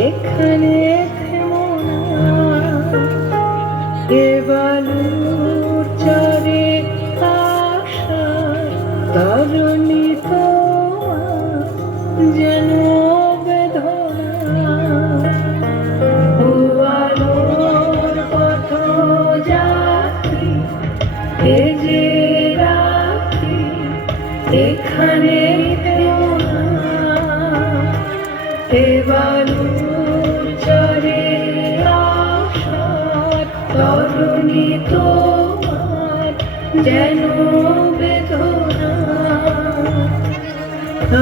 এখানে থেমো না, এ বালুর চরে আশার তরুণী তোমার যেন বেদনা। ও আলোর পথযাত্রী, এ যে রাত্রি, এখানে থেমো না, এ বালুর চরে আশার তরুণী তোমার যেন বেদনা।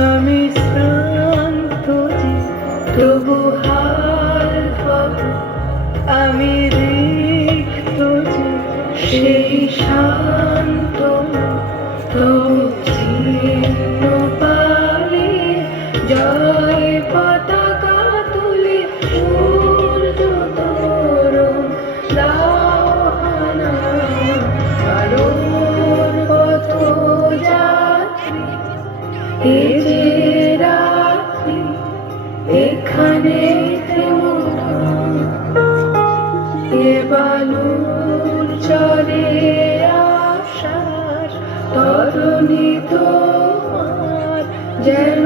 আমি শ্রান্ত যে তবু হাল পাবো, আমি রিক্ত যে সেই শান্ত তবু চিহ্ন পালে জয় পতাকা তুলে সূর্য তোরণ দাহানা। আলোর পথযাত্রী, এ যে রাত্রি, এখানে থেমো না, এ বালুর চরে আশার তরুণী তোমার যেন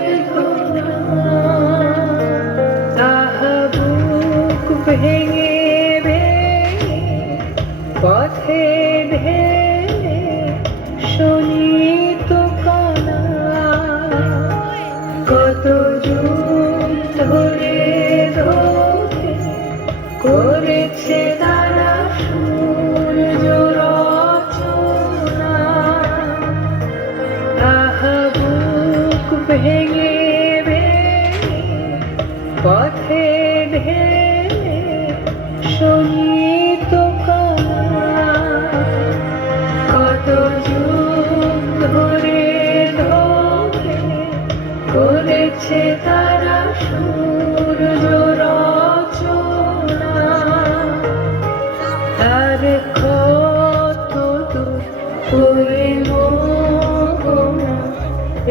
বেদনা। আহা বুক ভেঙে ভেঙে পথে ঢেলে শোনিত কান্না, কত যুগ ধরে ধরে করেছে তারা সূর্য রচনা। আহা বুক ভেঙে ভেঙে পথে ঢেলে শোনিত কান্না, কত যুগ ধরে ধরে করেছে তারা সূর্য রচনা। আর কত দূর ওই মোহনা,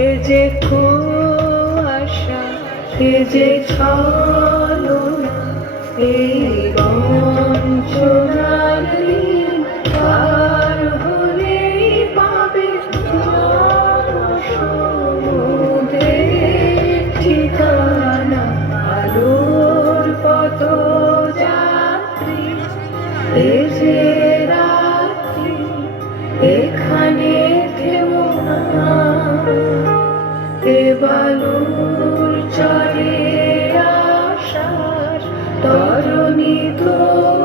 এ যে কুয়াশা, এ যে ছলনা, এই বঞ্চনার দিন পার হলেই পাবে জনসমুদ্রের ঠিকানা। আলোর পথযাত্রী, এ যে রাত্রি, এখানে থেমো না, এ বালুর চরে আশার তরুণী তোমার